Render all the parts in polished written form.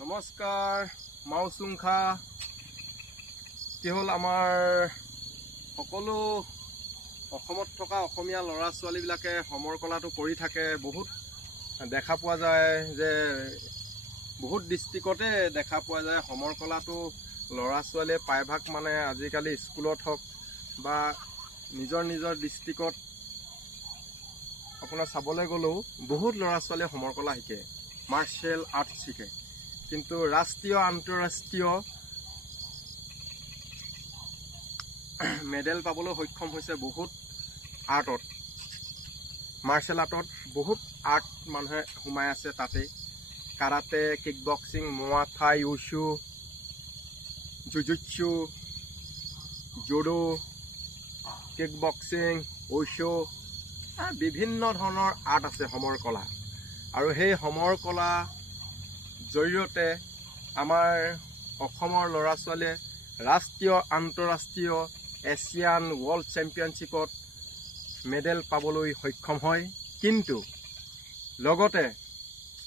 নমস্কাৰ মাওচুংখা কি হ'ল আমাৰ সকলো অসমত থকা অসমীয়া ল'ৰা ছোৱালীবিলাকে সমৰ কলাটো কৰি থাকে। বহুত দেখা পোৱা যায় যে বহুত ডিষ্ট্ৰিক্টতে দেখা পোৱা যায় সমৰ কলাটো ল'ৰা ছোৱালীয়ে প্ৰায়ভাগ মানে আজিকালি স্কুলত হওক বা নিজৰ ডিষ্ট্ৰিক্টত আপোনাৰ চাবলৈ গ'লেও বহুত ল'ৰা ছোৱালীয়ে সমৰ কলা শিকে, মাৰ্চিয়েল আৰ্ট শিকে। কিন্তু ৰাষ্ট্ৰীয় আন্তঃৰাষ্ট্ৰীয় মেডেল পাবলৈ সক্ষম হৈছে বহুত আৰ্টত, মাৰ্চিয়েল আৰ্টত বহুত আৰ্ট মানুহে সোমাই আছে তাতে। Karate, kick boxing, Muay Thai, wushu, jujutsu, judo, kick boxing, wushu, বিভিন্ন ধৰণৰ আৰ্ট আছে সমৰ কলা। আৰু সেই সমৰ কলা জৰিয়তে আমাৰ অসমৰ ল'ৰা ছোৱালীয়ে ৰাষ্ট্ৰীয় আন্তঃৰাষ্ট্ৰীয় এছিয়ান ৱৰ্ল্ড চেম্পিয়নশ্বিপত মেডেল পাবলৈ সক্ষম হয়। কিন্তু লগতে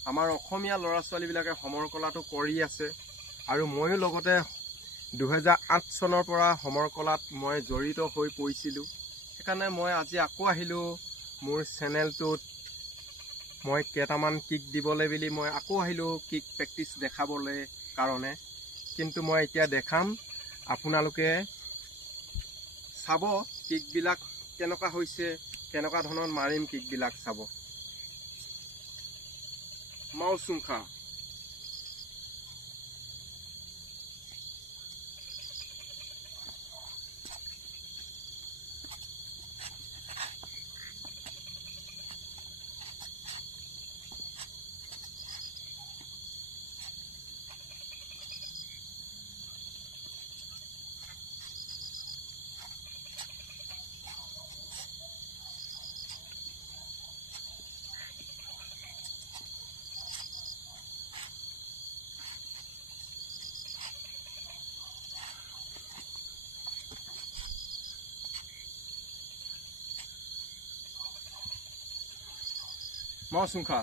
আমাৰ অসমীয়া ল'ৰা ছোৱালীবিলাকে সমৰ কলাটো কৰি আছে। আৰু ময়ো লগতে 2008 চনৰ পৰা সমৰ কলাত মই জড়িত হৈ পৰিছিলোঁ। সেইকাৰণে মই আজি আকৌ আহিলোঁ মোৰ চেনেলটোত। মই কেইটামান কিক দিবলৈ বুলি মই আকৌ আহিলোঁ কিক প্ৰেক্টিচ দেখাবলৈ কাৰণে। কিন্তু মই এতিয়া দেখাম, আপোনালোকে চাব কিকবিলাক কেনেকুৱা হৈছে, কেনেকুৱা ধৰণৰ মাৰিম কিকবিলাক চাব। মাওচুংখা মাওচুংখা